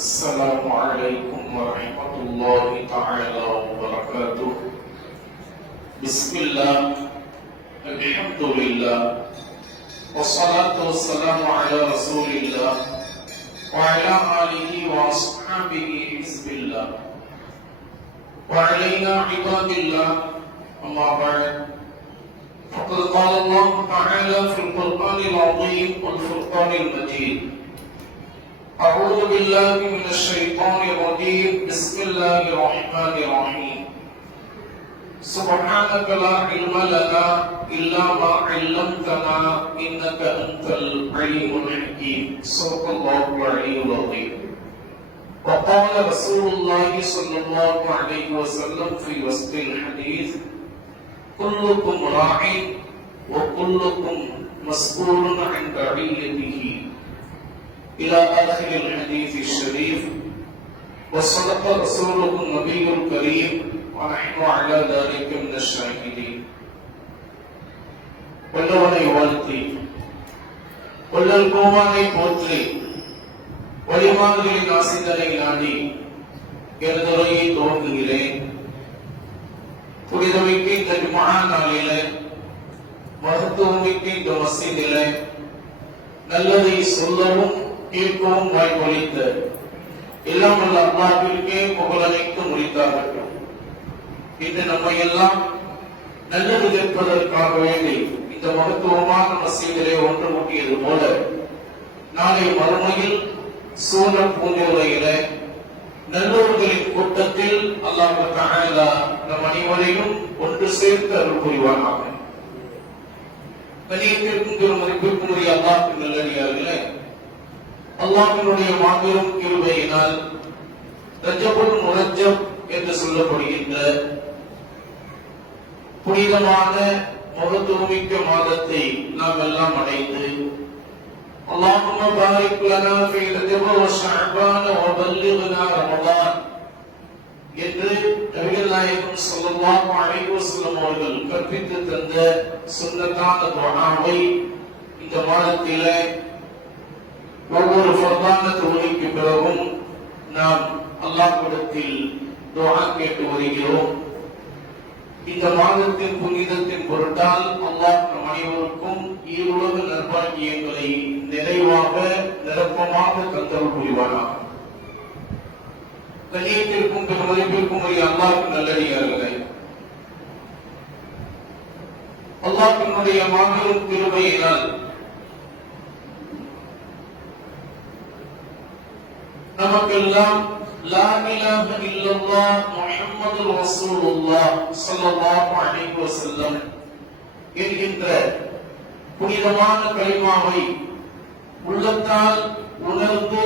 السلام عليكم ورحمة الله تعالى وبركاته. بسم الله، الحمد لله، والصلاة والسلام على رسول الله وعلى آله وأصحابه حزب الله وعلينا عباد الله. أما بعد، فقد قال الله تعالى في القرآن العظيم والفرقان المجيد: أعوذ بالله من الشيطان الرجيم. بسم الله الرحمن الرحيم. سبحانك لا علم لنا إلا ما علمتنا إنك أنت العليم الحكيم. صدق الله العلي العظيم. وقال رسول الله صلى الله عليه وسلم في وسط الحديث: كلكم راع وكلكم مسؤول عن رعيته، إلى آخر الحديث الشريف. وصدق رسوله النبي الكريم ونحن على ذلك من الشاهدين. வல்லவனை வாழ்த்தி வள்ளல் கோமானை போற்றி வழிமார்களின் ஆசித்தனை நாடி எனதுரையை துவங்குகிறேன். புனிதமிக்க இந்த ஜும்ஆ நாளிலே, மகத்துவமிக்க இந்த மஸ்ஜிதிலே நல்லதை சொல்லவும் கேட்கவும் வாய்ப்பளித்த எல்லாம் வல்ல அல்லாஹ்விற்கே புகழனைத்து முடித்தாகட்டும். இன்று நம்மை எல்லாம் நல்லது கேட்பதற்காக வேண்டி இந்த மகத்துவமான மஸ்ஜிதிலே ஒன்று கூட்டியது போல, நாளை மறுமையில் சூழல் பூந்துரையிலே நல்லோர்களின் கூட்டத்தில் அல்லாஹ் தஆலா நம் அனைவரையும் ஒன்று சேர்த்து அருள் புரிவானாக. கண்ணியத்திற்கும் பெருமதிப்பிற்கும் உரிய அல்லாஹ்வின் நல்லடியார்களே, அல்லாஹ்வினுடைய மாபெரும் கிருபையினால் ரஜபுல் முரஜப் என்று சொல்லப்படுகின்ற புனிதமான மகத்துவமிக்க மாதத்தை நாம் எல்லாம் அடைந்து, அல்லாஹும்ம பாரிக் லனா ஃபீ ரஜப வ ஷஅபான் வ பல்லிக்னா ரமலான் என்று நபிகள் நாயகம் ஸல்லல்லாஹு அலைஹி வஸல்லம் அவர்கள் கற்பித்து தந்த சுன்னத்தான துஆவை இந்த மாதத்திலே ஒவ்வொரு ஃபர்தான தொழுகைக்கு பிறகும் நாம் அல்லாஹ்விடத்தில் துஆ கேட்டு வருகிறோம். இந்த மாதத்தின் புனிதத்தின் பொருட்டால் அல்லாஹ் நம் அனைவருக்கும் ஈருலக நற்பாக்கியங்களை நிறைவாக நிரப்பமாக தந்தருள் புரிவானாக. கண்ணியத்திற்கும் பெருமதிப்பிற்கும் உரிய அல்லாஹ்வின் நல்லடியார்களே, அல்லாஹ்வினுடைய மாபெரும் கிருபையினால் நமக்கெல்லாம் லா இலாஹ இல்லல்லாஹ் முஹம்மதுர் ரசூலுல்லாஹ் ஸல்லல்லாஹு அலைஹி வஸல்லம் என்கின்ற புனிதமான கலிமாவை உள்ளத்தால் உணர்ந்து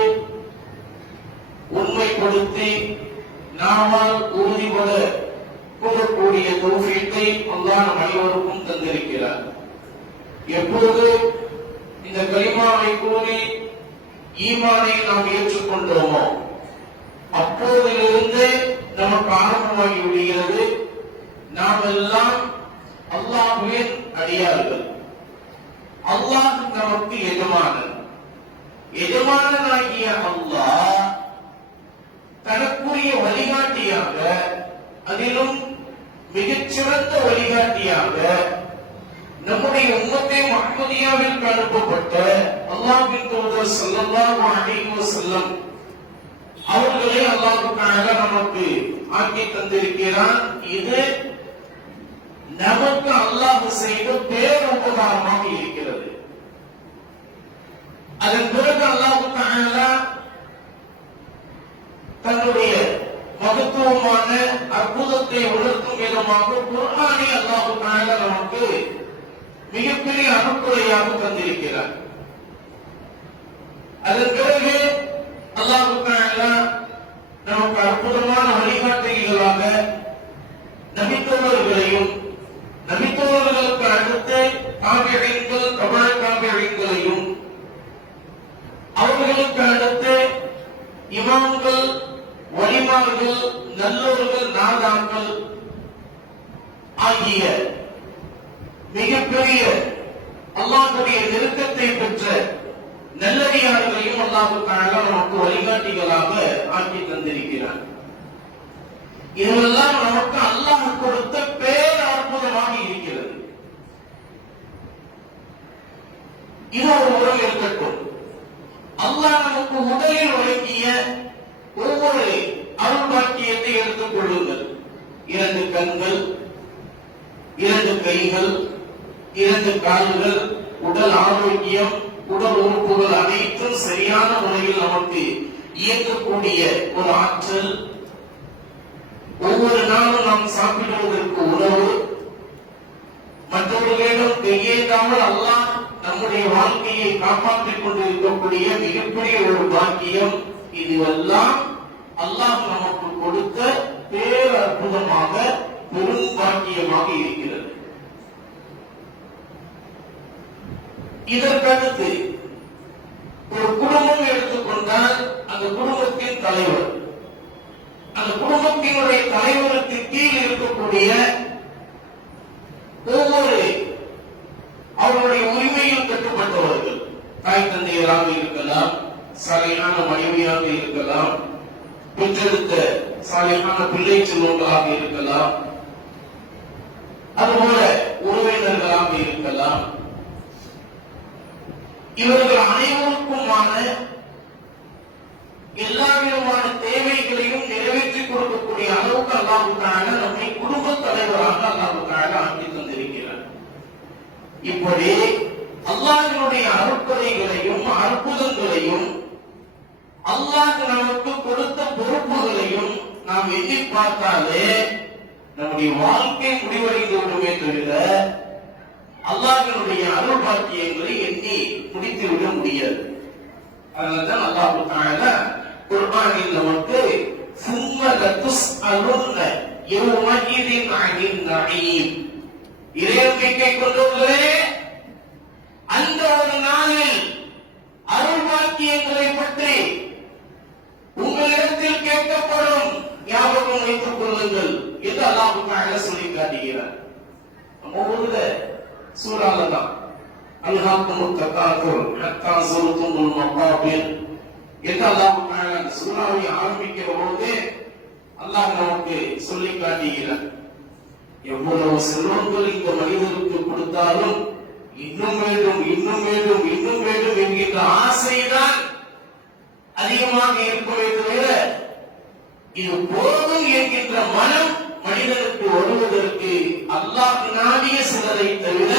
உண்மைப்படுத்தி நாமால் உறுதிபட கூறக்கூடிய தௌஃபீக்கை அல்லாஹ் நம் அனைவருக்கும் தந்திருக்கிறார். எப்போது இந்த கலிமாவை கூறி ஈமானை நாம் ஏற்றுக்கொண்டோமோ அப்போதிலிருந்து நமக்கு ஆரம்பமாகி விடுகிறது, நாம் எல்லாம் அல்லாஹ்வின் அடியார்கள். அல்லாஹ் நமக்கு எஜமானன். எஜமானனாகிய அல்லாஹ் தனக்குரிய வழிகாட்டியாக, அதிலும் மிகச்சிறந்த வழிகாட்டியாக நம்முடைய உம்மத்தே முஹம்மதியாவிற்கு அனுப்பப்பட்ட அல்லாஹ்வின் தூதர் ஸல்லல்லாஹு அலைஹி வஸல்லம் அவர்களை அல்லாஹ் தஆலா நமக்கு ஆக்கி தந்திருக்கிறான். இது நமக்கு அல்லாஹ் செய்த பேருபகாரமாக இருக்கிறது. அதன் பிறகு அல்லாஹ் தஆலா தன்னுடைய மகத்துவமான அற்புதத்தை உணர்த்தும் விதமாக குர்ஆனை அல்லாஹ் தஆலா நமக்கு மிகப்பெரிய அனுப்புரையாக தந்திருக்கிறார். அதன் பிறகு அல்லாஹ் தஆலா நமக்கு அற்புதமான வழிகாட்டிகளாக நபித்தோழர்களையும், நபித்தோழர்களுக்கு அடுத்து தாபிஈன்கள், தபா தாபிஈன்களையும், அவர்களுக்கு அடுத்து இமாம்கள், வலிமார்கள், நல்லோர்கள், நாதாக்கள் ஆகிய மிகப்பெரிய அல்லாஹ்வுடைய நெருக்கத்தை பெற்ற நல்லடியார்களையும் அல்லாஹ் தஆலா நமக்கு வழிகாட்டிகளாக ஆக்கி தந்திருக்கிறார். இதெல்லாம் நமக்கு அல்லாஹ் கொடுத்த பேர் அற்புதமாக இருக்கிறது. இது ஒரு உறவு இருக்கட்டும். அல்லாஹ் நமக்கு முதலில் வழங்கிய ஒவ்வொரு அருள் பாக்கியத்தை எடுத்துக் கொள்ளுங்கள். 2 கண்கள், 2 கைகள், 2 கால்கள், உடல் ஆரோக்கியம், உடல் உறுப்புகள் அனைத்தும் சரியான முறையில் நமக்கு இயக்கக்கூடிய ஒரு ஆற்றல், ஒவ்வொரு நாளும் நாம் சாப்பிடுவதற்கு உணவு, மற்றவர்களிடம் கையேந்தாமல் அல்லாஹ் நம்முடைய வாழ்க்கையை காப்பாற்றிக் கொண்டிருக்கக்கூடிய மிகப்பெரிய ஒரு பாக்கியம், இதுவெல்லாம் அல்லாஹ் நமக்கு கொடுத்த பேர் அற்புதமாக பெரும் பாக்கியமாக இருக்கிறது. இதற்கடுத்து ஒரு குடும்பம் எடுத்துக்கொண்டால் அந்த குடும்பத்தின் தலைவர், அந்த குடும்பத்தினுடைய தலைவருக்கு கீழ் இருக்கக்கூடிய ஒவ்வொரு அவருடைய உரிமையில் கட்டுப்பட்டவர்கள், தாய் தந்தையராக இருக்கலாம், சாலையான மனைவியாக இருக்கலாம், பெற்றெடுத்த சாலையான பிள்ளை செல்வங்களாக இருக்கலாம், அதுபோல உறவினர்களாக இருக்கலாம். இவர்கள் அனைவருக்குமான எல்லா விதமான தேவைகளையும் நிறைவேற்றிக் கொடுக்கக்கூடிய அளவுக்கு அல்லாஹ் தஆலா நம்மை குடும்ப தலைவராக அல்லாஹ் தஆலா ஆக்கி தந்திருக்கிறார். இப்படி அல்லாஹ்வினுடைய அருட்கொடைகளையும் அற்புதங்களையும் அல்லாஹ் நமக்கு கொடுத்த பொறுப்புகளையும் நாம் எண்ணி பார்த்தாலே நம்முடைய வாழ்க்கை முடிவடைந்து விடுமே தவிர அல்லாஹ்வினுடைய அருள் பாக்கியங்களை எண்ணி முடித்து விட முடியாது. அதனால்தான் அல்லாஹ் தஆலா குர்ஆனில் நமக்கு ثُمَّ لَتُسْأَلُنَّ يَوْمَئِذٍ عَنِ النَّعِيمِ, இறைநம்பிக்கை கொண்டவர்களே, அந்த ஒரு நாளில் அருள் பாக்கியங்களை பற்றி உங்களிடத்தில் கேட்கப்படும், ஞாபகம் வைத்துக் கொள்ளுங்கள் என்று அல்லாஹ் தஆலா சொல்லி காட்டுகிறார். நம்ம சூரால தான் அல்ஹாக்குமுத் தகாதுர் ஹத்தா ஸுர்துமுல் மகாபிர் என்று அல்லாஹ் தஆலா அந்த சூராவை ஆரம்பிக்கிற போது அல்லாஹ் நமக்கு சொல்லி காட்டுகிறார். எவ்வளவு செல்வங்கள் இந்த மனிதனுக்கு கொடுத்தாலும் இன்னும் வேண்டும், இன்னும் வேண்டும், இன்னும் வேண்டும் என்கின்ற ஆசைதான் அதிகமாக இருப்பதை தவிர இது போதும் என்கின்ற மனம் மனிதனுக்கு வருவதற்கு அல்லாஹ் நாடிய சிலரை தவிர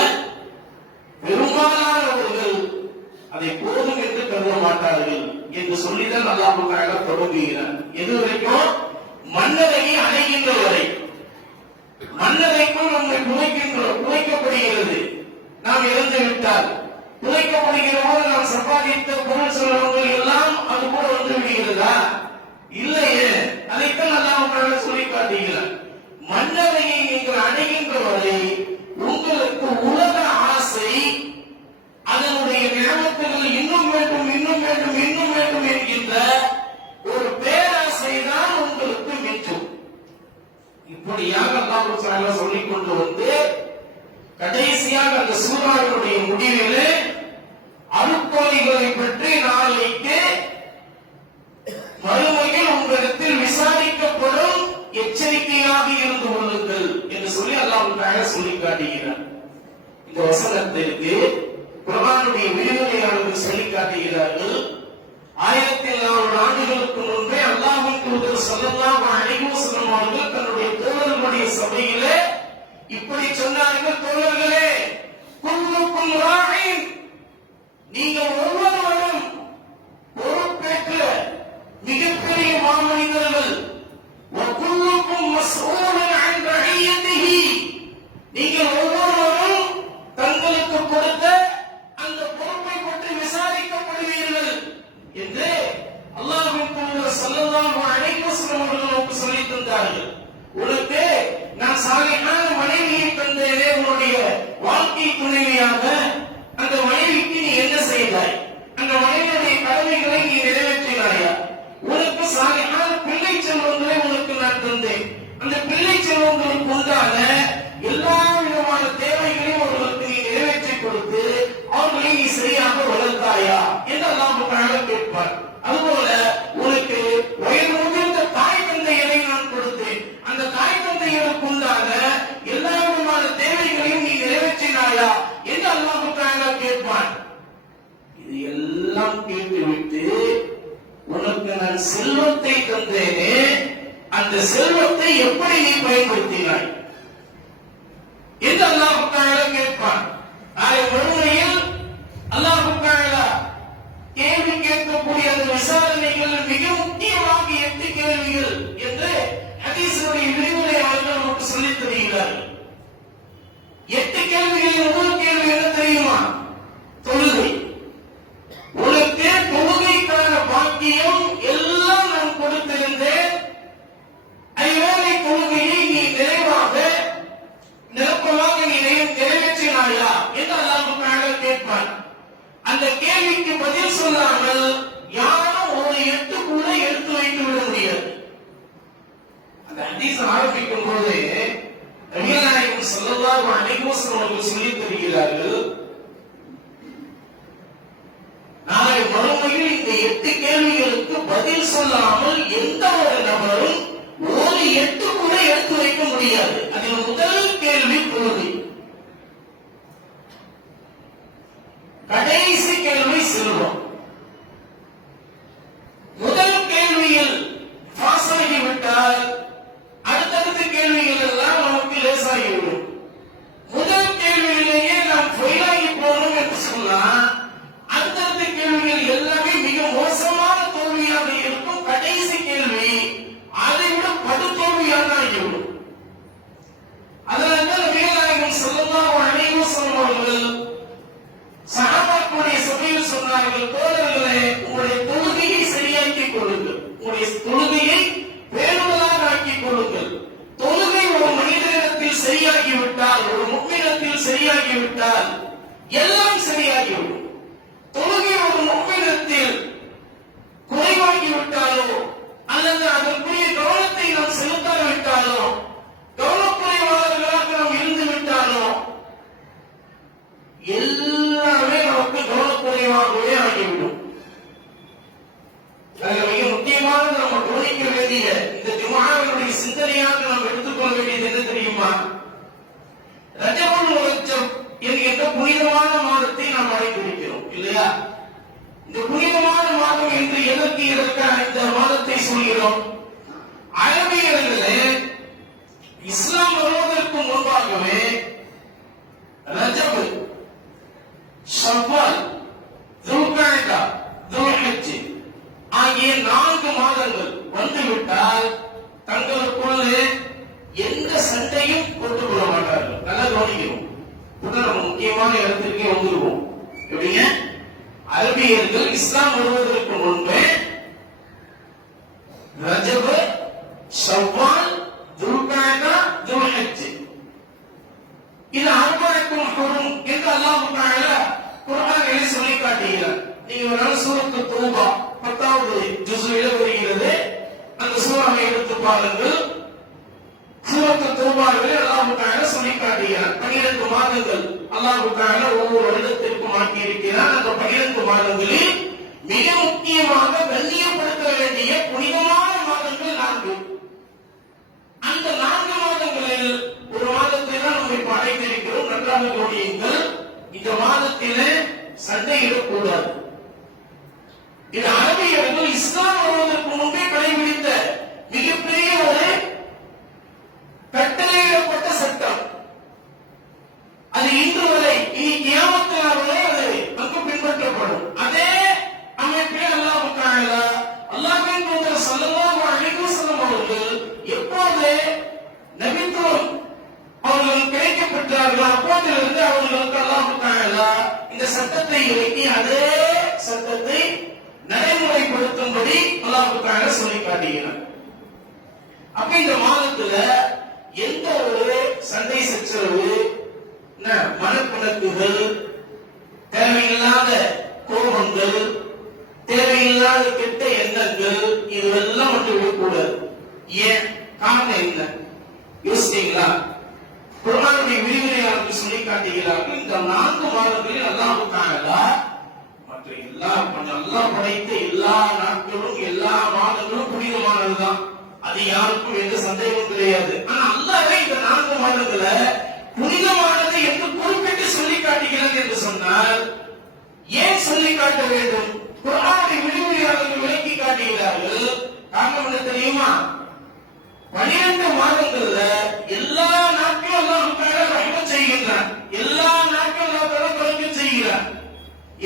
பெரும்பாலானவர்கள் அதை போதும் என்று கருத மாட்டார்கள் என்று சொல்லிதான் அல்லாஹ் தஆலா தொடங்குகிறார். எது வரைக்கும்? மன்னரை அடைகின்ற வரை. மன்னரைக்குள் நம்மை புதைக்கப்படுகிறது. நாம் இறந்து விட்டால் புதைக்கப்படுகிற போது நாம் சம்பாதித்த பொருள் செல்வங்கள் எல்லாம் அது கூட வந்து விடுகிறதா? இல்லையே. அதைத்தான் அல்லாஹ் தஆலா சொல்லி காட்டுகிறார். மன்னரையை நீங்கள் அடைகின்ற வரை உங்களுக்கு உலக ஆசை, அதனுடைய நியமத்துகள் இன்னும் வேண்டும், இன்னும் வேண்டும், இன்னும் வேண்டும் என்கின்ற ஒரு பேராசை தான் உங்களுக்கு மிச்சம். இப்படியாக அல்லாஹ் தஆலா சொல்லிக் கொண்டு வந்து கடைசியாக அந்த சூராவினுடைய முடிவிலே அருட்கொடைகளை பற்றி நாளைக்கு மறுமையில் உங்களிடத்தில் விசாரிக்கப்படும், எச்சரிக்கையாக இருந்து கொள்ளுங்கள் என்று சொல்லி அல்லாஹ் தஆலா சொல்லி காட்டுகிறார். இந்த வசனத்திற்கு குர்ஆனுடைய விரிவுரையாளர்கள் சொல்லி காட்டுகிறார்கள். 1400 ஆண்டுகளுக்கு முன்பே அல்லாஹ்வின் தூதர் ஸல்லல்லாஹு அலைஹி வஸல்லம் அவர்கள் தன்னுடைய தோழர்களுடைய சபையிலே இப்படி சொன்னார்கள்: தோழர்களே, குல்லுக்கும் ராயின், நீங்கள் ஒவ்வொருவரும் பொறுப்பேற்ற மிகப்பெரிய மாமனிதர்கள். வகுல்லுக்கும் மஸ்ஊலன் அன் ரஇயத்திஹி, நீங்கள் ஒவ்வொருவரும் தங்களுக்கு கொடுத்த அந்த பொறுப்பை பற்றி விசாரிக்கப்படுவீர்கள் என்று அல்லாஹ்வின் தூதர் ஸல்லல்லாஹு அலைஹி வஸல்லம் அவர்கள் நமக்கு சொல்லி தந்தார்கள். உனக்கு நான் சாலிஹான மனைவியை தந்தேனே உன்னுடைய வாழ்க்கை துணைவியாக, அந்த மனைவிக்கு நீ என்ன செய்தாய்? அந்த மனைவியுடைய கடமைகளை நீ நிறைவேற்றினாயா? உனக்கு சாலிஹான பிள்ளை செல்வங்களை உனக்கு நான் தந்தேன். அந்த பிள்ளை செல்வங்களுக்கு உண்டான எல்லா விதமான தேவைகளையும் அவர்களுக்கு நீ நிறைவேற்றி கொடுத்து அவர்களை நீ சரியாக வளர்த்தாய். இருக்கிறாயா என்று அல்லாஹ் தஆலா கேட்பார். அதுபோல உனக்கு வயது முதிர்ந்த தாய் தந்தையரை நான் கொடுத்தேன், அந்த தாய் தந்தையருக்கு உண்டான எல்லா விதமான தேவைகளையும் நீ நிறைவேற்றினாயா என்று அல்லாஹ் தஆலா கேட்பான். இது எல்லாம் கேட்டுவிட்டு உனக்கு நான் செல்வத்தை தந்தேனே, அந்த செல்வத்தை எப்படி நீ பயன்படுத்தினாய் என்று அல்லாஹ் தஆலா கேட்பான். நாளை மறுமையில் அல்லாஹ் தஆலா கேள்வி கேட்கக்கூடிய அந்த விசாரணைகள் மிக முக்கியமாக 8 கேள்விகள் என்று ஹதீஸுடைய விரிவுரையாளர்கள் நமக்கு சொல்லித் தருகிறார்கள். 8 கேள்விகளில் முதல் கேள்வி என்ன தெரியுமா? தொழுகை. உனக்கு தொழுகைக்கான பாக்கியம் எல்லாம் நான் கொடுத்திருந்தேன், ஐவேளை தொழுகையை நீ நிறைவாக நிரப்பமாக நீ நிறைவேற்றினாயா என்று அல்லாஹ் தஆலா கேட்பான். அந்த கேள்விக்கு பதில் சொல்லாமல் யாரும் ஒரு 8க்குள்ள எடுத்து வைத்து விட முடியாது. அந்த ஹதீஸ் ஆரம்பிக்கும் போது நபிகள் நாயகம் ஸல்லல்லாஹு அலைஹி வஸல்லம் அவர்கள் சொல்லித் தருகிறார்கள், நாளை மறுமையில் இந்த 8 கேள்விகளுக்கு பதில் சொல்லாமல் எந்த ஒரு நபரும் ஒரு 8க்குள்ள எடுத்து வைக்க முடியாது. அதில் முதல் கேள்வி தொழுகை, கடைசி கேள்வி செல்வம். முதல் கேள்வியில் பாஸ் ஆகிவிட்டால் அடுத்தடுத்த கேள்விகள் எல்லாம் நமக்கு லேசாகிவிடும். முதல் கேள்வியிலேயே நாம் ஃபெயில் ஆகி போனோம் என்று சொன்னால் அடுத்தடுத்த கேள்விகள் எல்லாமே மிக மோசமான தோல்வியாக இருக்கும். கடைசி கேள்வி அதை விட படுதோல்வியாக ஆகிவிடும். அதனால்தான் நபிகள் நாயகம் ஸல்லல்லாஹு அலைஹி வஸல்லம் அவர்கள் சஹாபாக்களுடைய சபையில் சொன்னார்கள், தோழர்களே, உங்களுடைய தொழுகையை சரியாக்கிக் கொள்ளுங்கள், உங்களுடைய தொழுகையை பேணுதலாக ஆக்கிக் கொள்ளுங்கள். தொழுகை ஒரு மனிதனிடத்தில் சரியாகிவிட்டால், ஒரு முஃமினிடத்தில் சரியாகிவிட்டால் எல்லாம் சரியாகிவிடும். தொழுகை ஒரு முஃமினிடத்தில் குறைவாகிவிட்டாலோ அல்லது அதற்குரிய கவனத்தை நாம் செலுத்தாவிட்டாலோ, கவனக்குறைவாளர்களாக நாம் இருந்து விட்டாலோ எல்லாமே நமக்கு கவனக்குறைவாகவே ஆகிவிடும். மிக முக்கியமாக நம்ம கவனிக்க வேண்டிய இந்த ஜும்ஆவினுடைய சிந்தனையாக நாம் எடுத்துக்கொள்ள வேண்டியது என்ன தெரியுமா? ரஜபுல் முரஜ்ஜப் என்கின்ற புனிதமான மாதத்தை நாம் அடைந்திருக்கிறோம் இல்லையா? இந்த புனிதமான மாதம் என்று எதற்கு இந்த மாதத்தை சொல்கிறோம்? அரபியர்களே இஸ்லாம் வருவதற்கு முன்பாகவே ரஜப், ஷவ்வால், துல்காய்தா, துல்ஹஜ் ஆகிய 4 மாதங்கள் வந்துவிட்டால் தங்களுக்குள்ளே எந்த சண்டையும் கொண்டு கொள்ள மாட்டார்கள். நல்லா கவனிக்கணும். நம்ம முக்கியமான இடத்திற்கே வந்துருவோம். எப்படிங்க? அரபியர்கள் இஸ்லாம் வருவதற்கு முன்பே ரஜப், ஷவ்வால், துல்காய்தா, துல்ஹஜ் இது அர்பஅத்துல் ஹுரும் என்று அல்லாஹ் தஆலா குர்ஆனில் சொல்லி காட்டுகிறார். நீங்க ஒரு சூரத்து தௌபா 10வது ஜுஸ்ல வருகிறது. அந்த சூராவை எடுத்து பாருங்கள். சூரத்து தௌபாவில் அல்லாஹ் தஆலா சொல்லி காட்டுகிறார் 12 மாதங்கள் அல்லாஹ் தஆலா ஒவ்வொரு வருடத்திற்கும் ஆக்கி இருக்கிறார். அந்த 12 மாதங்களில் மிக முக்கியமாக கண்ணியப்படுத்த வேண்டிய புனிதமான மாதங்கள் 4. அந்த 4 மாதங்களில் ஒரு மாதத்தை தான் நம்ம இப்ப அடைந்திருக்கிறோம். நன்றாக கவனியுங்கள். இந்த மாதத்திலே சண்டையிடக்கூடாது. இது அரபியர்கள் இஸ்லாம் வருவதற்கு முன்பே கடைபிடித்த மிகப்பெரிய ஒரு கட்டளையிடப்பட்ட சட்டம். அது இன்று வரை, இனி கியாமத் நாள் வரை அது அங்கு பின்பற்றப்படும். அதே அமைப்பில் அல்லாஹ் தஆலா அல்லாஹ்வின் தூதர் ஸல்லல்லாஹு அலைஹி வஸல்லம் அவர்கள் எப்போது நபித்துவம் அவர்கள் கிடைக்கப்பட்டார்கள் அப்போதிலிருந்து அவர்களுக்கு அல்லாஹ் தஆலா இந்த சட்டத்தை இறக்கி அதே சட்டத்தை நடைமுறைப்படுத்தும்படி அல்லாஹ் தஆலா சொல்லி காட்டுகிறார். அப்ப இந்த மாதத்துல எந்த ஒரு சண்டை சச்சரவு, மனப்பிணக்குகள், தேவையில்லாத கோபங்கள், தேவையில்லாத கெட்ட எண்ணங்கள் இதெல்லாம் வந்து விடக்கூடாது. ஏன்? காரணம் என்ன யோசித்தீங்களா? குர்ஆனுடைய விரிவுரையாளர்கள் சொல்லி காட்டுகிறார்கள், இந்த 4 மாதங்களில் அல்லாஹ் தஆலா மற்ற அல்லாஹ் படைத்த எல்லா நாட்களும் எல்லா மாதங்களும் புனிதமானதுதான். அது யாருக்கும் எந்த சந்தேகமும் கிடையாது. ஆனா அல்லாஹ் இந்த 4 மாதங்களை புனிதமானது என்று குறிப்பிட்டு சொல்லி காட்டுகிறது என்று சொன்னால் ஏன் சொல்லி காட்ட வேண்டும்? குர்ஆனை விரிவுரையாளர்கள் விளக்கி காட்டுகிறார்கள். காரணம் என்ன தெரியுமா? 12 மாதங்கள்ல எல்லா நாட்களும் அல்லாஹ் தஆலா ரஹ்மத் செய்கின்றான். எல்லா நாட்களும் அல்லாஹ் தஆலா பரக்கத் செய்கிறான்.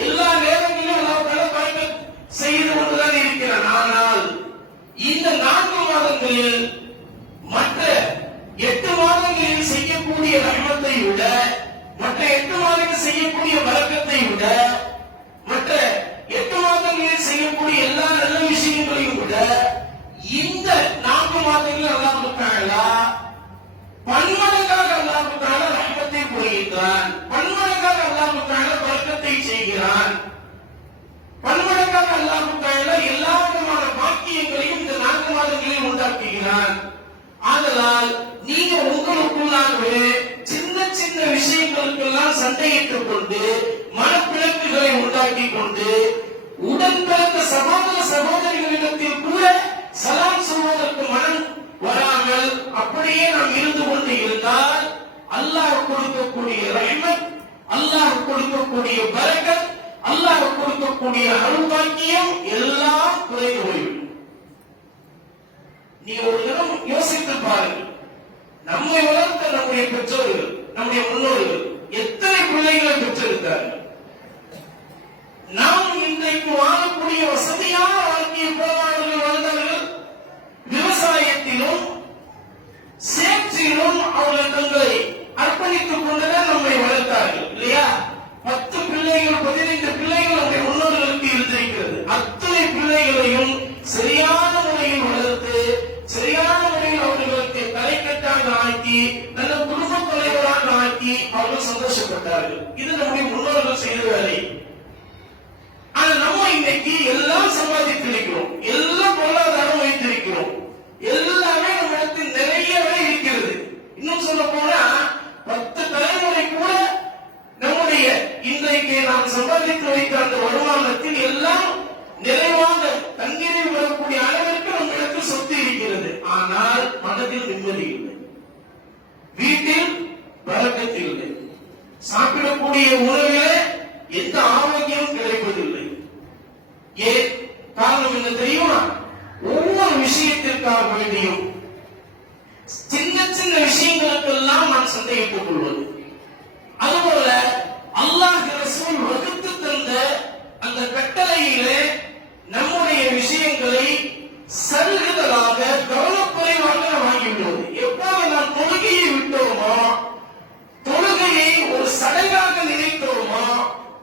எல்லா நேரங்களிலும் அல்லாஹ் தஆலா பரக்கத் செய்து கொண்டுதான் இருக்கிறான். ஆனால் இந்த 4 மாதங்களில் மற்ற 8 மாதங்களில் செய்யக்கூடிய ரஹ்மத்தை விட, மற்ற 8 மாதங்களில் செய்யக்கூடிய பரக்கத்தை விட, மற்ற 8 மாதங்களில் செய்யக்கூடிய எல்லா நல்ல விஷயங்களையும் விட இந்த 4 மாதங்களில் அல்லாஹ் தஆலா பன்மடங்காக அல்லாஹ் தஆலா ரஹ்மத்தை பொழிகிறான். பன்மடங்காக அல்லாஹ் தஆலா பரக்கத்தை செய்கிறான். பன்மடங்காக அல்லாஹ் தஆலா எல்லா விதமான பாக்கியங்களையும் இந்த 4 மாதங்களில் உண்டாக்குகிறான். ஆதலால் நீங்க உங்களுக்குள்ளாகவே சின்ன சின்ன விஷயங்களுக்கெல்லாம் சண்டையிட்டுக் கொண்டு மனப்பிழப்புகளை உண்டாக்கி கொண்டு உடன் பிறந்த சகோதர சகோதரிகளிடத்தில் கூட சலாம் சொல்வதற்கு மனம் வராமல் அப்படியே நாம் இருந்து கொண்டு இருந்தால் அல்லாஹ் கொடுக்கக்கூடிய ரஹ்மத், அல்லாஹ் கொடுக்கக்கூடிய பரக்கத், அல்லாஹ் கொடுக்கக்கூடிய அருள்பாக்கியம் எல்லாம் குறைந்து போய்விடும். நீ ஒரு தினம் யோசித்து பாருங்கள். நம்மை வளர்த்த நம்முடைய பெற்றோர்கள், நம்முடைய முன்னோர்கள் எத்தனை பிள்ளைகளை பெற்றிருக்கிறார்கள். நாம் இன்றைக்கு வாழக்கூடிய வசதியான வாழ்க்கையை போராடுகள் வாழ்ந்தார்கள். விவசாயத்திலும் சேற்றிலும் அவர்கள் தங்களை அர்ப்பணித்துக் கொண்டுதான் நம்மை வளர்த்தார்கள் இல்லையா? 10 பிள்ளைகள் 15 பிள்ளைகள் நம்முடைய முன்னோர்களுக்கு இருந்திருக்கிறது. அத்தனை பிள்ளைகளையும் சரியான முறையில் வளர்த்து சரியான முறையில் அவர்களுக்கு தலைக்கட்டாக ஆக்கி நல்ல குடும்ப தலைவராக ஆக்கி அவர்கள் சந்தோஷப்பட்டார்கள். இது நம்முடைய முன்னோர்கள் செய்த வேலை. ஆனா நம்ம இன்னைக்கு எல்லாம் சம்பாதித்திருக்கிறோம், எல்லாம் பொருளாதாரம் வைத்திருக்கிறோம், எல்லாமே நம்ம இடத்தில் நிறையவே இருக்கிறது. இன்னும் சொல்ல போனா 10 தலைமுறை கூட நம்முடைய இன்றைக்கு நாம் சம்பாதித்து வைத்த அந்த வருமானத்தில் எல்லாம் நிறைவாக தண்ணீரில் வரக்கூடிய அளவிற்கு நம்ம இடத்தில் சொத்து இருக்கிறது. ஆனால் மனதில் நிம்மதி இல்லை, வீட்டில் பரக்கத் இல்லை, சாப்பிடக்கூடிய உணவிலே எந்த ஆரோக்கியம் கிடைப்பதில்லை. ஏன் காரணம் என்ன தெரியுமா? ஒவ்வொரு விஷயத்திற்காக வேண்டியும் சின்ன சின்ன விஷயங்களுக்கெல்லாம் நாம் சந்தேகித்துக் கொள்வது. அதுபோல அல்லாஹ் ரசூல் வகுத்து தந்த அந்த கட்டளையிலே நம்முடைய விஷயங்களை சருகுதலாக கவனக்குறைவாக வாங்கிவிடுவது. எப்போது நாம் தொழுகையை விட்டோமோ, தொழுகையை ஒரு சடங்காக நினைத்தோமோ,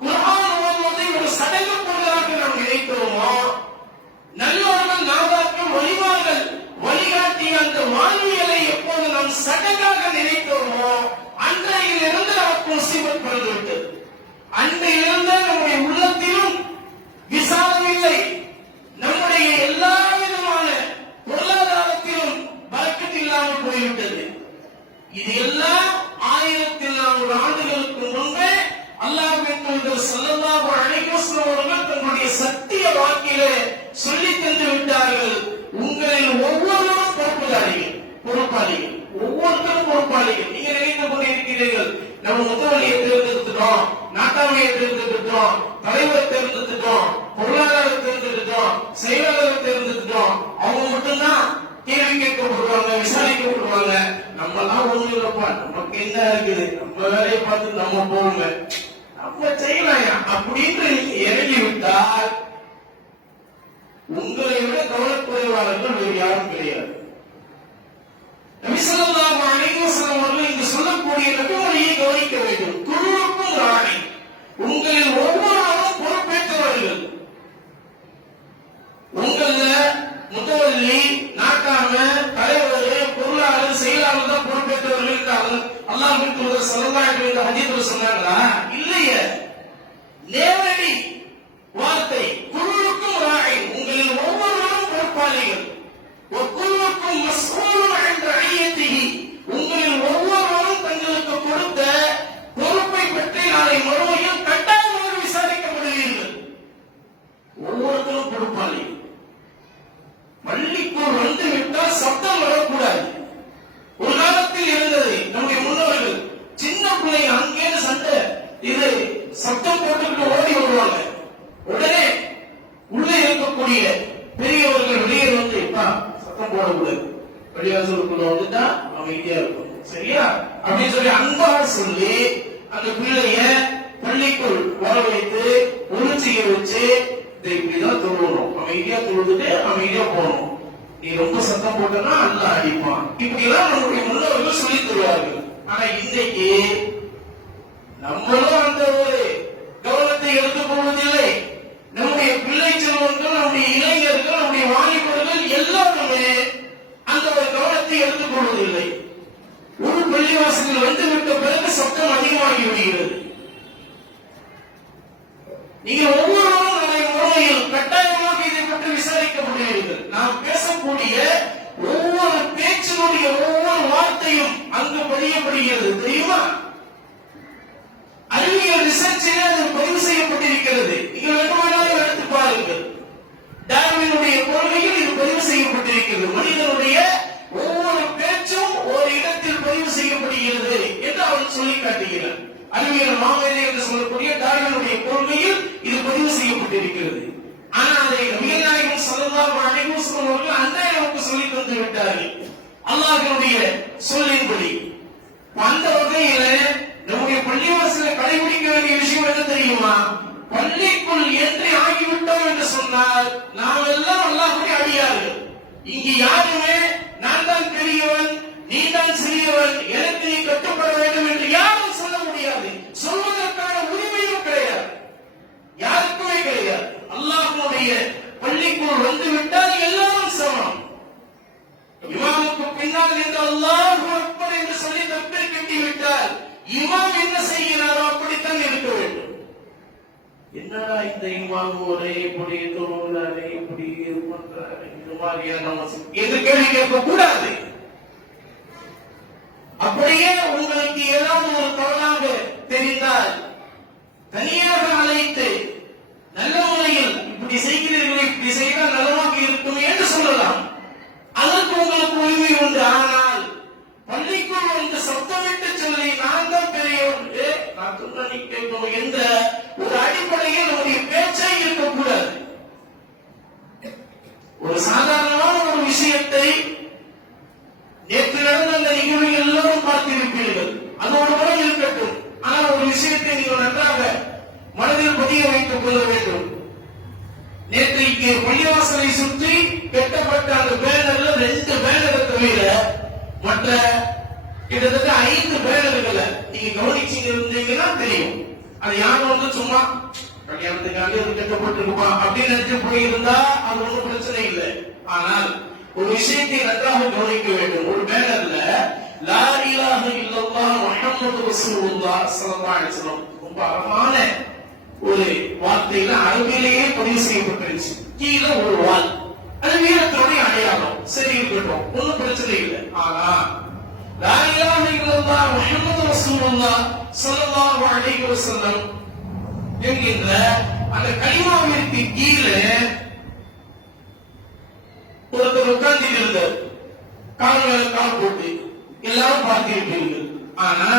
குர்ஆன் ஓதுவதை ஒரு சடங்கு பொருளாக நாம் நினைத்தோமோ, நல்லவர்கள் நாதாக்கள் வழிமார்கள் வழிகாட்டிய அந்த வாழ்வியலை எப்போது நாம் சடங்காக நினைத்தோமோ அன்றையிலிருந்து நமக்கு முசீபத் பிறந்துவிட்டது. அன்றையிலிருந்து நம்முடைய உள்ளத்திலும் விசாலம் இல்லை, நம்முடைய எல்லா விதமான பொருளாதாரத்திலும் பரக்கத் இல்லாமல் போய்விட்டது. இது எல்லாம் 1400 ஆண்டுகளுக்கு முன்பே அல்லாஹ்வின் தூதர் ஸல்லல்லாஹு அலைஹி வஸல்லம் அவர்கள் தங்களுடைய சத்திய வாக்கிலே சொல்லி தந்து விட்டார்கள். உங்களில் ஒவ்வொருவரும் பொறுப்பாளிகள், ஒவ்வொருத்தரும் பொறுப்பாளிகள். நீங்க நினைத்துக் கொண்டிருக்கிறீர்கள் நம்ம முதலாளியை தேர்ந்தெடுத்துட்டோம், நாட்டாமையை தேர்ந்தெடுத்துட்டோம், தலைவரை தேர்ந்தெடுத்துட்டோம், பொருளாதாரத்தை தேர்ந்தெடுத்துட்டோம், செயலாளரை தேர்ந்தெடுத்துட்டோம், அவங்க மட்டும்தான் கேள்வி கேட்கப்படுவாங்க, விசாரிக்கப்படுவாங்க. நம்ம தான் ஒண்ணு இல்லப்பா, நமக்கு என்ன இருக்குது, நம்ம வேலையை பார்த்து நம்ம போவோங்க, நம்ம செய்யலாம் அப்படின்னு இறங்கி விட்டால் உங்களை விட கவனக்குறைவாளர்கள் வேறு யாரும் கிடையாது. நபி ஸல்லல்லாஹு அலைஹி வஸல்லம் அவர்கள் இங்கு சொல்லக்கூடிய நபிமொழியை கவனிக்க வேண்டும். குழுவுக்கும் ராணி, உங்களில் ஒவ்வொருவரும் பொறுப்பேற்றவர்கள். உங்கள முதலி, நாட்டாம, தலைவர், பொருளாளர், செயலாளர் தான் பொறுப்பேற்றவர்கள். அல்லாஹ்வின் தூதர் ஸல்லல்லாஹு அலைஹி வஸல்லம் ஹதீஸ்ல சொன்னாங்களா? இல்லையே. நேரடி வார்த்தை, குழுவுக்கும் ராணி, உங்களில் ஒவ்வொருவரும் பொறுப்பாளிகள். ஒவ்வொருவருக்கும் மஸ்ஊலுன் அன் ரஅய்யத்திஹி, உங்களில் ஒவ்வொருவரும் தங்களுக்கு கொடுத்த பொறுப்பை பற்றி நாளை மறுமையில் கட்டாயமாக விசாரிக்கப்படுவீர்கள். சத்தம் போட்டுக்கிட்டு ஓடி வருவாங்க. உடனே உள்ளே இருக்கக்கூடிய பெரியவர்கள் வெளியே வந்து சத்தம் போடக்கூடாது, வெளியாசலுக்குள்ள வந்துட்டா அமைதியா இருக்கும், சரியா அப்படின்னு சொல்லி அன்பாக சொல்லி அந்த பிள்ளைய பள்ளிக்குள் வர வைத்து உணர்ச்சியை வச்சு இப்படிதான் தொழுவணும், அமைதியா தொழுதுட்டு அமைதியா போகணும், நீ ரொம்ப சத்தம் போட்டனா அல்ல அடிப்பான், இப்படி எல்லாம் நம்முடைய முன்னோர்கள் சொல்லி தருவார்கள். ஆனா இன்னைக்கு நம்மளும் அந்த ஒரு கவனத்தை எடுத்துக் கொள்வதில்லை. நம்முடைய பிள்ளை செல்வங்கள், நம்முடைய இளைஞர்கள், நம்முடைய வாலிபர்கள் எல்லாருமே அந்த ஒரு கவனத்தை எடுத்துக் கொள்வதில்லை. ஒரு பள்ளிவாசலில் வந்துவிட்ட பிறகு சத்தம் அதிகமாகி விடுகிறது. நீங்க ஒவ்வொருவரும் நம்முடைய முறையில் கட்டாயமாக இதை பற்றி விசாரிக்கப்படுகிறீர்கள். நாம் பேசக்கூடிய ஒவ்வொரு பேச்சினுடைய ஒவ்வொரு வார்த்தையும் அங்கு பதியப்படுகிறது, தெரியுமா? அறிவியல் ரிசர்ச்சில் அது பதிவு செய்யப்பட்டிருக்கிறது. நீங்கள் வேண்டுமானாலும் எடுத்து பாருங்கள். டார்வினுடைய கொள்கையில் இது பதிவு செய்யப்பட்டிருக்கிறது. மனிதனுடைய ஒவ்வொரு பேச்சும் ஒரு இடத்தில் பதிவு செய்யப்படுகிறது என்று அவர் சொல்லி காட்டுகிறார். அறிவியல் மாமேதை என்று சொல்லக்கூடிய டார்வினுடைய கொள்கையில் இது பதிவு செய்யப்பட்டிருக்கிறது. ஆனா அதை நபிகள் நாயகம் ஸல்லல்லாஹு அலைஹி வஸல்லம் அவர்கள் அன்றைய நமக்கு சொல்லி தந்து விட்டார்கள், அல்லாஹ்வினுடைய சொல்லின்படி. அந்த வகையில நம்முடைய பள்ளிவாசலை கடைபிடிக்க வேண்டிய விஷயம் என்ன தெரியுமா? பள்ளிக்குள் என்று ஆகிவிட்டோம் என்று சொன்னால் நாம் எல்லாம் அல்லாஹ்வுடைய அடியார்கள். இங்கு யாருமே நான் தான் பெரியவன், நீ தான் சிறியவன், எனக்கு நீ கட்டுப்பட வேண்டும் என்று யாரும் சொல்ல முடியாது. சொல்வதற்கான உரிமையும் கிடையாது, யாருக்குமே கிடையாது. அல்லாஹ்வுடைய பள்ளிக்குள் வந்து விட்டால் எல்லாரும் சமம். இமாமுக்கு பின்னால் என்று அல்லாஹு அக்பர் என்று சொல்லி தக்பீர் கட்டிவிட்டால் இமாம் என்ன செய்கிறாரோ அப்படித்தான் இருக்க வேண்டும். என்னடா இந்த இமாம் ஒரே இப்படி தொழுகிறாரே, இப்படி இது பண்றாரு, இது மாதிரியான என்று கேள்வி கேட்க கூடாது. அப்படியே உங்களுக்கு ஏதாவது ஒரு தவறாக தெரிந்தால் தனியாக அழைத்து நல்ல முறையில் இப்படி செய்கிறீர்கள், இப்படி செய்தால் நலமாக இருக்கும் என்று சொல்லலாம். அதற்கு உங்களுக்கு உரிமை உண்டு. ஆனால் பள்ளிக்குள் வந்து சத்தமிட்டு சொல்லி நான் தான் பெரியவன், நான் துணி கேட்கணும் என்ற ஒரு அடிப்படையில் நம்முடைய பேச்சை இருக்கக்கூடாது. ஒரு சாதாரணமான ஒரு விஷயத்தை நேற்று நடந்த அந்த நிகழ்வை எல்லாரும் பார்த்திருப்பீர்கள், அது ஒரு முறை இருக்கட்டும். ஆனால் ஒரு விஷயத்தை நீங்கள் நன்றாக மனதில் பதிய வைத்துக் கொள்ள வேண்டும். நேற்றைக்கு பள்ளிவாசலை சுற்றி கட்டப்பட்ட அந்த பேனர்ல 2 பேனரை தவிர மற்ற கிட்டத்தட்ட 5 பேனர்களை நீங்க கவனிச்சீங்க இருந்தீங்கன்னா தெரியும். அது யாரும் வந்து சும்மா கல்யாணத்துக்காக அது கட்டப்பட்டிருக்குமா அப்படின்னு நினைச்சு போயிருந்தா அது ஒன்றும் பிரச்சனை இல்லை. ஆனால் ஒரு விஷயத்தை நன்றாக கவனிக்க வேண்டும். ஒரு பேனர்ல லா இலாஹ இல்லல்லாஹ் முஹம்மது ரசூலுல்லாஹ் ஸல்லல்லாஹு அலைஹி வஸல்லம் ரொம்ப அழகான ஒரு வார்த்தையில அரபியிலேயே பதிவு செய்யப்பட்டிருச்சு. கீழே ஒரு வால், அது வீரத்தினுடைய அடையாளம். சரி இருக்கட்டும், ஒன்னும் பிரச்சனை இல்லை. ஆனா லா இலாஹ இல்லல்லாஹ் முஹம்மது ரசூலுல்லாஹ் ஸல்லல்லாஹு அலைஹி வஸல்லம் என்கின்ற அந்த கலிமாவிற்கு கீழே ஒருத்தர் உட்கார்ந்து இருந்தார், கால் மேல கால் போட்டு. எல்லாரும் பார்த்திருப்பீர்கள். ஆனா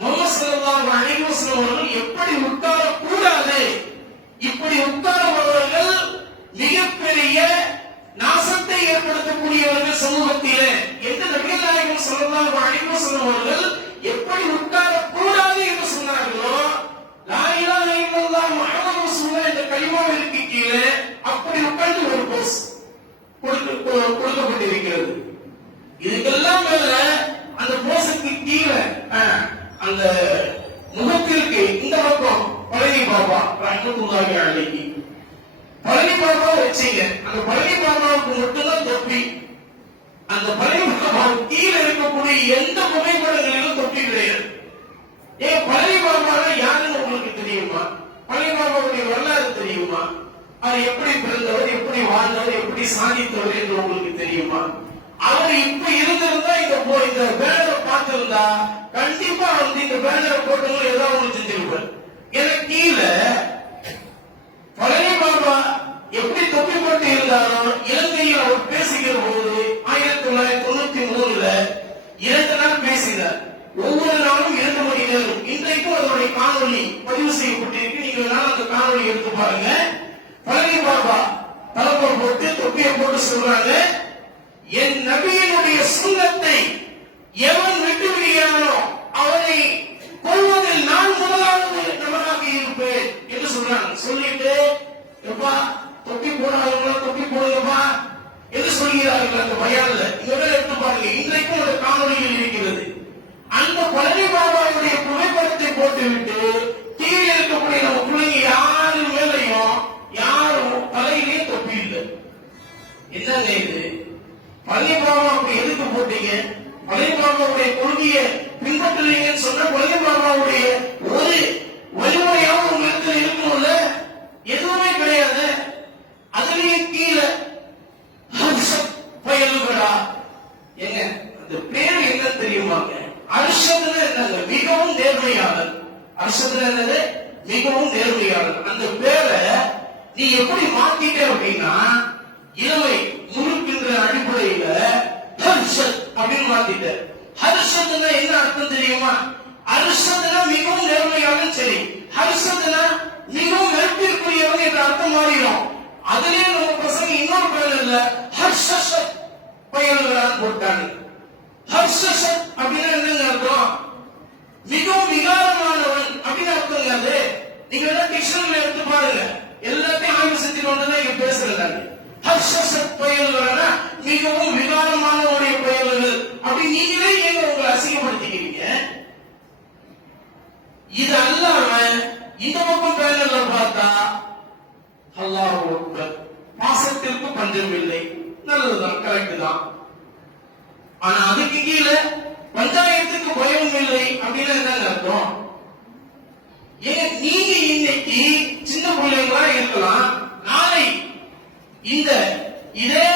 முஹம்மது ஸல்லல்லாஹு அலைஹி வஸல்லம் அவர்கள் எப்படி உட்கார கூடாது, இப்படி உட்கார்ந்தவர்கள் மிகப்பெரிய நாசத்தை ஏற்படுத்தக்கூடியவர்கள் சமூகத்திலே என்று நபிகள் நாயகம் ஸல்லல்லாஹு அலைஹி வஸல்லம் அவர்கள் எப்படி உட்கார கூடாது என்று சொன்னார்களோ, லா இலாஹ இல்லல்லாஹ் முஹம்மது ரசூலுல்லாஹ் என்ற கலிமாவிற்கு கீழே அப்படி உட்கார்ந்து ஒரு போஸ் கொடுக்கப்பட்டிருக்கிறது. இதுக்கெல்லாம் மேல அந்த போஸுக்கு கீழே அந்த முகத்திற்கு இந்த பக்கம் பழனி பாபா ரஹ்மத்துல்லாஹி அலைஹி பழனி பாபா வச்சீங்க. அந்த பழனி பாபாவுக்கு மட்டும்தான் தொப்பி. அந்த பழனி பாபாவுக்கு கீழே இருக்கக்கூடிய எந்த புகைப்படங்களிலும் தொப்பி கிடையாது. ஏன் பழனி பாபா யாருன்னு உங்களுக்கு தெரியுமா? பழனி பாபாவுடைய வரலாறு தெரியுமா? அவர் எப்படி பிறந்தவர், எப்படி வாழ்ந்தவர், எப்படி சாதித்தவர் என்று உங்களுக்கு தெரியுமா? அவர் இப்ப இருந்திருந்தா இந்த பேனரை பார்த்திருந்தா கண்டிப்பா வந்து இந்த பேனரை போட்டவங்க ஏதாவது ஒன்று செஞ்சிருப்பார். எனக்கு கீழே பழனி பாபா எப்படி தொப்பி போட்டு இருந்தாலும் இலங்கையில் அவர் பேசுகிற போது 1993 2 நாள் பேசினார். ஒவ்வொரு நாளும் 2 மணி நேரம். இன்றைக்கும் அதனுடைய காணொலி பதிவு செய்யப்பட்டிருக்கு. காணொலி எடுத்து பாருங்க. பழனி பாபா தலைமை போட்டு தொப்பியை போட்டு சொல்றாங்க, என் நபியினுடைய சுன்னத்தை எவன் விட்டு விடுகிறானோ அவனை கொள்வதில் நான் முதலாவது நபராக இருப்பேன் என்று சொல்றாங்க. சொல்லிட்டு எப்பா தொப்பி போடாதவங்கள தொப்பி போடுங்கப்பா என்று சொல்கிறார்கள் அந்த பயான்ல. இதோட எடுத்து பாருங்க, இன்றைக்கும் ஒரு காணொலியில் இருக்கிறது. அந்த பழனி பாபாவுடைய புகைப்படத்தை போட்டுவிட்டு கீழே இருக்கக்கூடிய நம்ம பிள்ளைங்க யாரு மேலையும் யாரும் தலையிலேயே தொப்பி இல்லை. என்னங்க இது? பழனி பாபா அப்படி எதுக்கு போட்டீங்க? பழனி பாபாவுடைய கொள்கையை பின்பற்றுறீங்கன்னு சொன்ன பழனி பாபாவுடைய ஒரு வழிமுறையாவது உங்க இடத்துல இருக்கணும்ல. எதுவுமே கிடையாது. அதுலயும் கீழே பயல்களா எங்க அந்த பேர் என்ன தெரியுமாங்க? அர்ஷத்துல என்னங்க? மிகவும் நேர்மையாளர். அர்ஷத்துல என்னது? மிகவும் நேர்மையாளர். அந்த பேரை நீ எப்படி மாத்திட்ட அப்படின்னா இளமை முறுக்கின்ற அடிப்படையில ஹர்ஷத் அப்படின்னு மாத்திட்ட. ஹர்ஷத்னா என்ன அர்த்தம் தெரியுமா? அர்ஷத்னா மிகவும் நேர்மையாளர். சரி, ஹர்ஷத்னா மிகவும் வெறுப்பிற்குரியவங்க என்ற அர்த்தம் மாறிடும். அதுலயே நம்ம பசங்க இன்னொரு பேர் இல்ல ஹர்ஷத் பயல்களான்னு போட்டாங்க. ஹர்ஷத் அப்படின்னா என்னங்க அர்த்தம்? மிகவும் விகாரமானவன் அப்படின்னு அர்த்தம். அது நீங்க எல்லாம் டிக்ஷனரியில எடுத்து பாருங்க, எல்லாத்தையும் ஆய்வு செஞ்சுட்டு வந்துதான் இங்க பேசுறாங்க. ஹர்ஷத் பயல்களா மிகவும் விகாரமானவருடைய பயல்கள் அப்படி நீங்களே ஏங்க உங்களை அசிங்கப்படுத்திக்கிறீங்க? இது அல்லாம இந்த பக்கம் பேனல்ல பார்த்தா அல்லாஹ் அக்பர், பாசத்திற்கு பஞ்சம் இல்லை, நல்லதுதான், கரெக்ட் தான். ஆனா அதுக்கு கீழே பஞ்சாயத்துக்கு பயம் இல்லை அப்படின்னு என்ன அர்த்தம்? ஏன் நீங்க இன்னைக்கு சின்ன பிள்ளைங்களா இருக்கலாம், நாளை இந்த இதே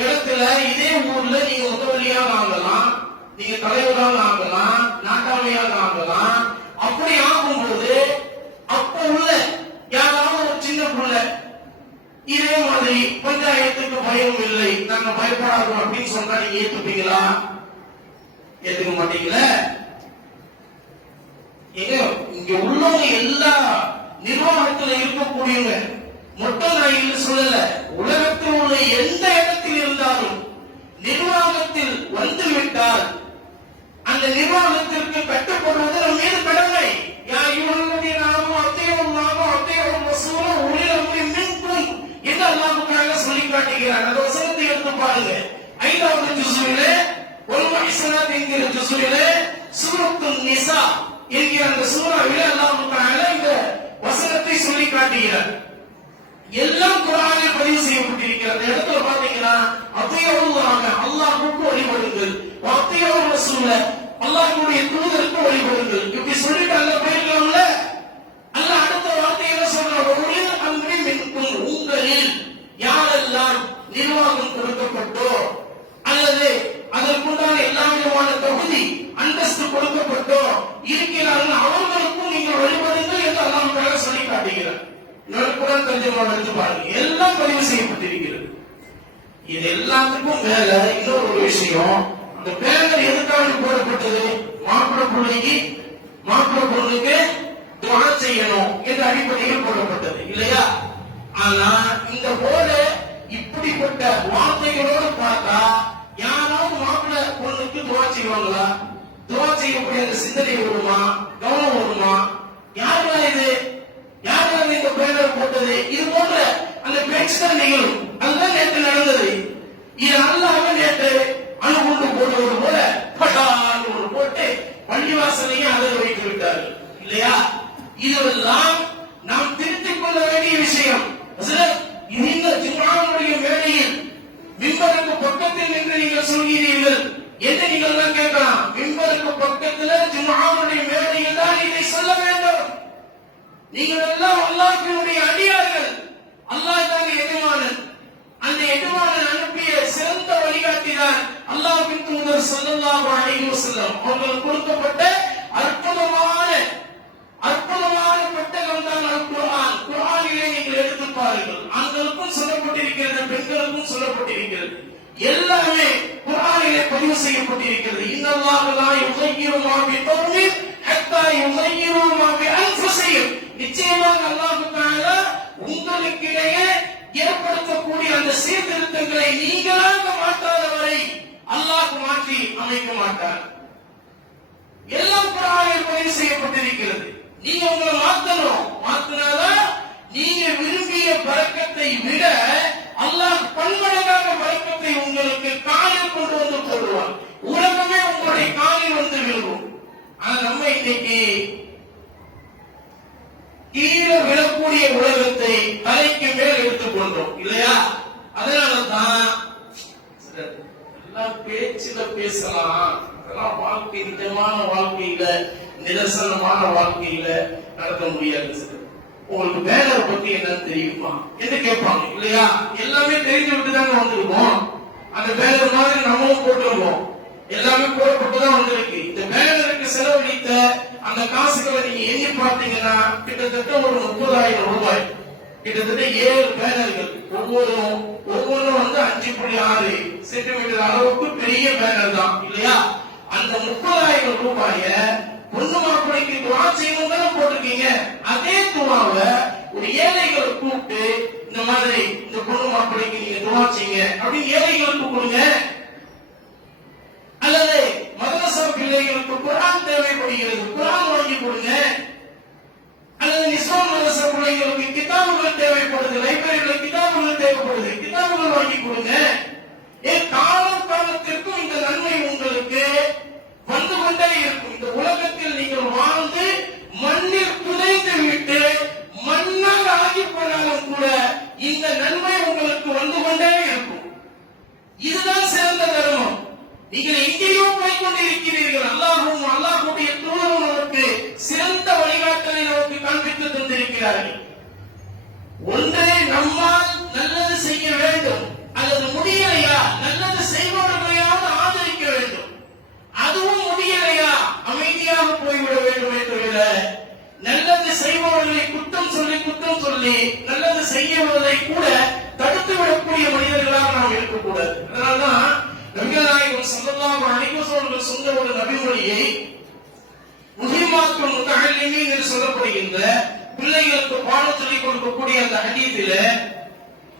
இடத்துல இதே ஊர்ல நீங்க உதவியாக ஆகலாம், நீங்க தலைவராக ஆகலாம், நாட்டாமையாக ஆகலாம். அப்படி ஆகும்போது அப்ப உள்ள யாராவது ஒரு சின்ன பிள்ளை இதே மாதிரி பஞ்சாயத்துக்கு பயம் இல்லை, நாங்க பயப்படாதோம் அப்படின்னு சொன்னா நீங்க ஏத்துப்பீங்களா? ஏத்துக்க மாட்டீங்களா? இங்க உள்ளவங்க எல்லா நிர்வாகத்துல இருக்கக்கூடியவங்க மட்டும் நான் இல்லை சொல்லல, உலகத்தில் உள்ள எந்த இடத்தில் இருந்தாலும் நிர்வாகத்தில் வந்துவிட்டால் அந்த நிர்வாகத்திற்கு கட்டுப்படுவது நம் மீது கடமை. என்று அல்லாஹ் சொல்லி காட்டுகிறார். அந்த வசனத்தை எடுத்து பாருங்க. 5வது ஜுஸ்ஸிலே வல் முஹ்ஸனாத் என்கிற ஜுஸ்ஸிலே சூரத்துன் நிசா என்கிற அந்த சூராவிலே அல்லாஹ் தஆலா இந்த வசனத்தை சொல்லி காட்டுகிறார். எல்லாம் குர்ஆனில் பதிவு செய்யப்பட்டிருக்கிறது. அந்த இடத்துல பாத்தீங்கன்னா அத்தியல்லாஹ் அல்லாஹ்வுக்கு வழிபடுங்கள், அத்தியர் ரசூல அல்லாஹ்வுடைய தூதருக்கு வழிபடுங்கள். இப்படி சொல்லிட்டு அல்லாஹ் போயிருக்கலாம்ல. அல்லாஹ் அடுத்த வார்த்தை என்ன சொல்றாரு? உலில் அம்ரி மின்கும், உங்களில் யாரெல்லாம் நிர்வாகம் கொடுக்கப்பட்டோ அல்லது அதற்குண்டான எல்லா விதமான தகுதி அந்தஸ்து கொடுக்கப்பட்டோ இருக்கிறார்கள் அவர்களுக்கும் நீங்கள் வழிபடுங்கள் என்று அல்லாஹ் தஆலா சொல்லி காட்டுகிறார். குர்ஆன் தர்ஜுமா எடுத்து பாருங்க, எல்லாம் பதிவு செய்யப்பட்டிருக்கிறது. இது எல்லாத்துக்கும் மேல இன்னொரு ஒரு விஷயம், அந்த பேனர் எதுக்காக போடப்பட்டது? மாப்பிள்ளை பொண்ணுக்கு துஆ செய்யணும் என்ற அடிப்படையில் போடப்பட்டது இல்லையா? ஆனா இந்த போல இப்படிப்பட்ட வார்த்தைகளோடு பார்த்தா யாராவது மாப்பிள்ளை பொண்ணுக்கு துஆ செய்வாங்களா? துஆ செய்யக்கூடிய அந்த சிந்தனை வருமா? கவனம் வருமா? யாருடா இது? யாராவது இந்த பேனர் போட்டது? இது போன்ற அந்த பேச்சு தான் நிகழும். அதுதான் நேற்று நடந்தது. இது அல்லாம நேற்று அணுகுண்டு போடுவது போல பட்டான்னு ஒன்று போட்டு பள்ளிவாசலையும் அதை வைத்து விட்டார்கள் இல்லையா? இதெல்லாம் நாம் திருத்திக் கொள்ள வேண்டிய விஷயம். இந்த ஜும்ஆவுடைய மேடையில் மிம்பருக்கு பக்கத்தில் நின்று நீங்கள் சொல்கிறீர்கள் என்று நீங்கள் தான் கேட்கலாம். மிம்பருக்கு பக்கத்தில் ஜும்ஆவுடைய மேடையில் தான் இதை சொல்ல வேண்டும். நீங்கள் எல்லாம் அல்லாஹ்வுடைய அடியார்கள், அல்லாஹ் தான் எஜமானன். அந்த எஜமானன் அனுப்பிய சிறந்த வழிகாட்டிதான் அல்லாஹ்வின் தூதர் ஸல்லல்லாஹு அலைஹி வஸல்லம் அவர்கள் கொடுக்கப்பட்ட அற்புதமான பெட்டகம் தான் அல்-குர்ஆன். குர்ஆனிலே நீங்கள் எடுத்து பாருங்கள், ஆண்களுக்கும் சொல்லப்பட்டிருக்கிறது, பெண்களுக்கும் சொல்லப்பட்டிருக்கிறது. எல்லாமே குர்ஆனிலே பதிவு செய்யப்பட்டிருக்கிறது. இன்னல்லாஹ லா யுகையிரு மா பிகௌமின் ஹத்தா யுகையிரு மா பிஅன்ஃபுஸிஹிம். நிச்சயமாக உங்களுக்கு இடையே ஏற்படுத்தக்கூடிய அந்த சீர்திருத்தங்களை நீங்களாக மாற்றாத வரை அல்லாஹ் மாற்றி அமைக்க மாட்டார். எல்லாம் குர்ஆனில் பதிவு செய்யப்பட்டிருக்கிறது. நீங்க உங்களை மாத்தினாதான் நீங்க விரும்பிய பரக்கத்தை விட அல்லாஹ் பன்மடங்காக பரக்கத்தை உங்களுக்கு காலில் கொண்டு வந்து போடுவார். உலகமே உங்களுடைய காலில் வந்து விழுகும். ஆனா நம்ம இன்னைக்கு கீழே விழக்கூடிய உலகத்தை தலைக்கு மேல் எடுத்துக் கொண்டோம் இல்லையா? அதனாலதான் எல்லாம் பேச்சுல பேசலாம், அதெல்லாம் வாழ்க்கை நிஜமான வாழ்க்கையில நிதர்சனமான வாழ்க்கையில நடத்த முடியாது. உங்களுக்கு பேனரை பத்தி என்னன்னு தெரியுமா என்று கேட்பாங்க இல்லையா? எல்லாமே தெரிஞ்சு விட்டுதாங்க வந்திருக்கோம். அந்த பேனர் மாதிரி நம்மளும் போட்டிருக்கோம். எல்லாமே போடப்பட்டுதான் வந்திருக்கு. இந்த பேனருக்கு செலவழித்த அந்த காசுகளை நீங்க எண்ணி பார்த்தீங்கன்னா கிட்டத்தட்ட ஒரு 30,000 ரூபாய். கிட்டத்தட்ட 7 பேனர்கள், ஒவ்வொன்றும் 5.6 சென்டிமீட்டர் அளவுக்கு பெரிய பேனர் தான் இல்லையா? அந்த 30,000 ரூபாய பொண்ணு மாப்பிளைக்கு துவா செய்யணும் தானே போட்டிருக்கீங்க. அதே துவாவை ஒரு ஏழைகளை கூப்பிட்டு இந்த மாதிரி இந்த பொண்ணு மாப்பிளைக்கு நீங்க துவா செய்யுங்க அப்படின்னு ஏழைகளுக்கு கொடுங்க. அல்லது மதரசா பிள்ளைகளுக்கு குர்ஆன் தேவைப்படுகிறது, குர்ஆன் வாங்கி கொடுங்க. அல்லது நிஸ்வான் மதரசா பிள்ளைகளுக்கு கிதாபுகள் தேவைப்படுது, லைப்ரரியில கிதாபுகள் தேவைப்படுது, கிதாபுகள் வாங்கி கொடுங்க. காலத்திற்கும் இந்த நன்மை உங்களுக்கு வந்து கொண்டே இருக்கும். இந்த உலகத்தில் நீங்கள் வாழ்ந்து மண்ணில் புதைந்து விட்டு மண்ணால் ஆகி போனாலும் கூட இந்த நன்மை உங்களுக்கு வந்து கொண்டே இருக்கும். இதுதான் சிறந்த தர்மம். நீங்கள் எங்கேயோ போய் கொண்டிருக்கிறீர்கள். அல்லாஹ்வுடைய தூதரும் நமக்கு சிறந்த வழிகாட்டலை நமக்கு காண்பித்து தந்திருக்கிறார்கள். ஒன்றே நம்மால் நல்லது செய்ய வேண்டும், அல்லது முடியலையா நல்லது செய்பவர்களையாவது ஆதரிக்க வேண்டும். அதுவும் முடியலையா அமைதியாக போய்விட வேண்டும் என்று விட நல்லது செய்பவர்களை குற்றம் சொல்லி நல்லது செய்யவதை கூட தடுத்து விடக்கூடிய மனிதர்களாக நாம் இருக்கக்கூடாது. அதனால்தான் நபிகள் நாயகம் ஸல்லல்லாஹு அலைஹி வஸல்லம் சொன்ன ஒரு நபிமொழியை முஹிம்மாத்துல் முத்தஅல்லிமீன் என்று சொல்லப்படுகின்ற பிள்ளைகளுக்கு பாடம் சொல்லிக் கொடுக்கக்கூடிய அந்த ஹதீஸிலே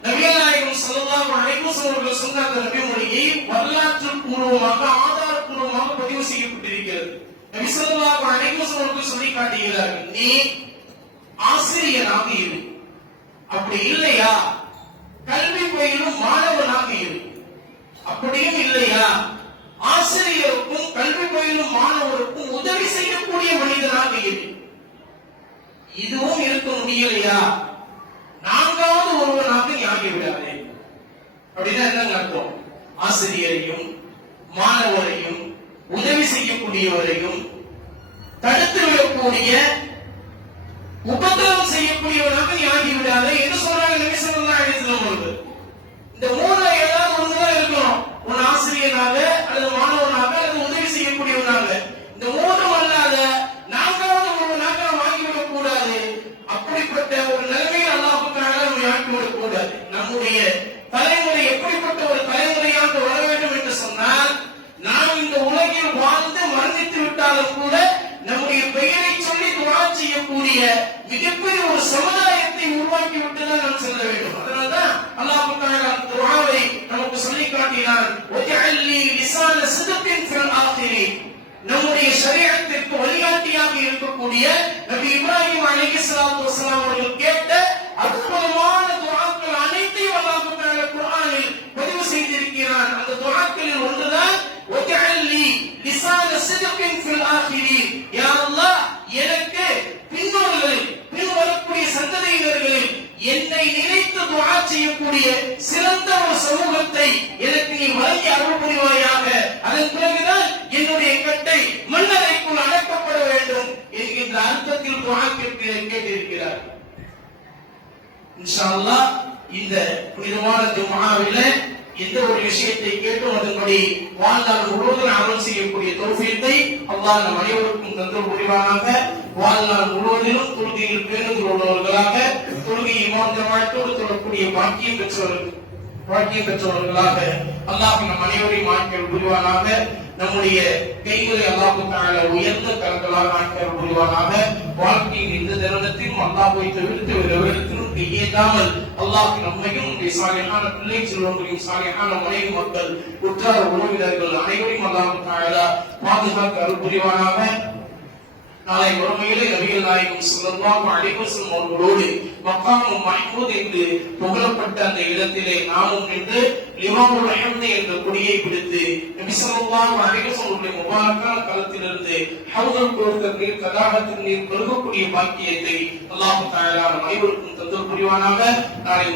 நபிகள் நாயகம் ஸல்லல்லாஹு அலைஹி வஸல்லம் சொன்ன அந்த நபிமொழியை வரலாற்று பூர்வமாக ஆதாரப்பூர்வமாக பதிவு செய்யப்பட்டிருக்கிறது. நபி ஸல்லல்லாஹு அலைஹி வஸல்லம் சொல்லி காட்டுகிறார்கள், நீ ஆசிரியராக இரு, அப்படி இல்லையா கல்வி பயிலும் மாணவனாக இரு, அப்படியும் இல்லையா ஆசிரியருக்கும் கல்வி பயிலும் மாணவருக்கும் உதவி செய்யக்கூடிய மனிதனாக இரு. இதுவும் இருக்க முடியலையா நான்காவது ஒருவனாக நீ ஆகிவிடாதே. அப்படின்னா என்னங்க அர்த்தம்? ஆசிரியரையும் மாணவரையும் உதவி செய்யக்கூடியவரையும் தடுத்து விடக்கூடிய உபத்திரவம் செய்யக்கூடியவனாக நீ ஆகிவிடாதே என்று சொல்றாங்க நபி ஸல்லல்லாஹு அலைஹி வஸல்லம். இந்த மூணுல ஏதாவது ஒண்ணுதான் இருக்கணும். ஒரு ஆசிரியனாக அல்லது மாணவனாக அல்லது உதவி செய்யக்கூடியவனாக. இந்த மூணும் அல்லாத நான்காவது ஒருவனாக நாம் ஆகிவிடக் கூடாது. அப்படிப்பட்ட ஒரு நிலைமையை அல்லாஹ் தஆலா நம்மை ஆக்கிவிடக் கூடாது. நம்முடைய தலைமுறை எப்படிப்பட்ட ஒரு தலைமுறையாக வர வேண்டும் என்று சொன்னால், நாம் இந்த உலகில் வாழ்ந்து மரணித்து விட்டாலும் கூட நம்முடைய பெயரை சொல்லி துஆ செய்யக்கூடிய மிகப்பெரிய ஒரு சமுதாயத்தை உருவாக்கி விட்டுதான் நாம் செல்ல வேண்டும். அதனால்தான் அல்லாஹ் தஆலா துஆவை நமக்கு சொல்லி காட்டினார், வஜஅல்லி லிசான சித்கின் ஃபில் ஆகிரீன். நம்முடைய ஷரீஅத்திற்கு வழிகாட்டியாக இருக்கக்கூடிய நபி இப்ராஹிம் அலைஹிஸ்ஸலாத்து வஸலாம் அவர்கள் கேட்ட அற்புதமான துஆக்கள் அனைத்தையும் அல்லாஹ் தஆலா குர்ஆனில் பதிவு செய்திருக்கிறார். அந்த துஆக்களில் ஒன்றுதான் வஜஅல்லி லிசான சித்கின் ஃபில் ஆகிரீன். யா அல்லாஹ், எனக்கு பின்வரக்கூடிய சந்ததியினர்களில் என்னை நினைத்து துஆ செய்யக்கூடிய சிறந்த ஒரு சமூகத்தை எனக்கு நீ வழங்கி அருள் புரிவாயாக. அதன் பிறகுதான் என்னுடைய கட்டை மண்ணறைக்குள் அடக்கப்பட வேண்டும் என்கின்ற அர்த்தத்தில் துஆ கேட்டிருக்கிறார். இன்ஷா அல்லாஹ் இந்த புனிதமான ஜும்ஆவிலே எந்த ஒரு விஷயத்தை கேட்டும் அதன்படி வாழ்நாள் முழுவதும் அமல் செய்யக்கூடிய தௌஃபீக்கை அல்லாஹ் நம் அனைவருக்கும் தந்து புரிவானாக. வாழ்நாள் முழுவதிலும் தொழுகையில் பேணுதல் உள்ளவர்களாக, தொழுகை இமாம் ஜமாஅத்தோடு தொழக்கூடிய பாக்கியம் பெற்றவர்களாக அல்லாஹ் நம் அனைவரையும் ஆக்கியல் புரிவானாக. நம்முடைய கைகளை அல்லாஹ் தஆலா உயர்ந்த கரங்களாக ஆக்கியல் புரிவானாக. வாழ்க்கையின் இந்த தருணத்தில் அல்லாஹ்வை தவிர்த்து வேறு அதற்கு ஏதாமல் அல்லாஹ் நம்மையும் சாலிஹான பிள்ளை செல்வங்களையும் சாலிஹான மனைவி மக்கள் உற்றார் உறவினர்கள் அனைவரையும் அல்லாஹ் தஆலா பாதுகாக்க அருள் புரிவானாக. நாளை மறுமையிலே நபிகள் நாயகம் ஸல்லல்லாஹு அலைஹி வஸல்லம் அவர்களோடு மக்காமுல் மஹ்மூத் என்று புகழப்பட்ட அந்த இடத்திலே நாமும் நின்று லிவாமுல் ஹம்து என்ற கொடியை பிடித்து நபி ஸல்லல்லாஹு அலைஹி வஸல்லம் முபாரக்கான களத்திலிருந்து ஹவுதுல் கௌசர் நீர் தடாகத்தின் நீர் பருகக்கூடிய பாக்கியத்தை அல்லாஹ் தஆலா நம் அனைவருக்கும் தந்தல் புரிவானாக. நாளை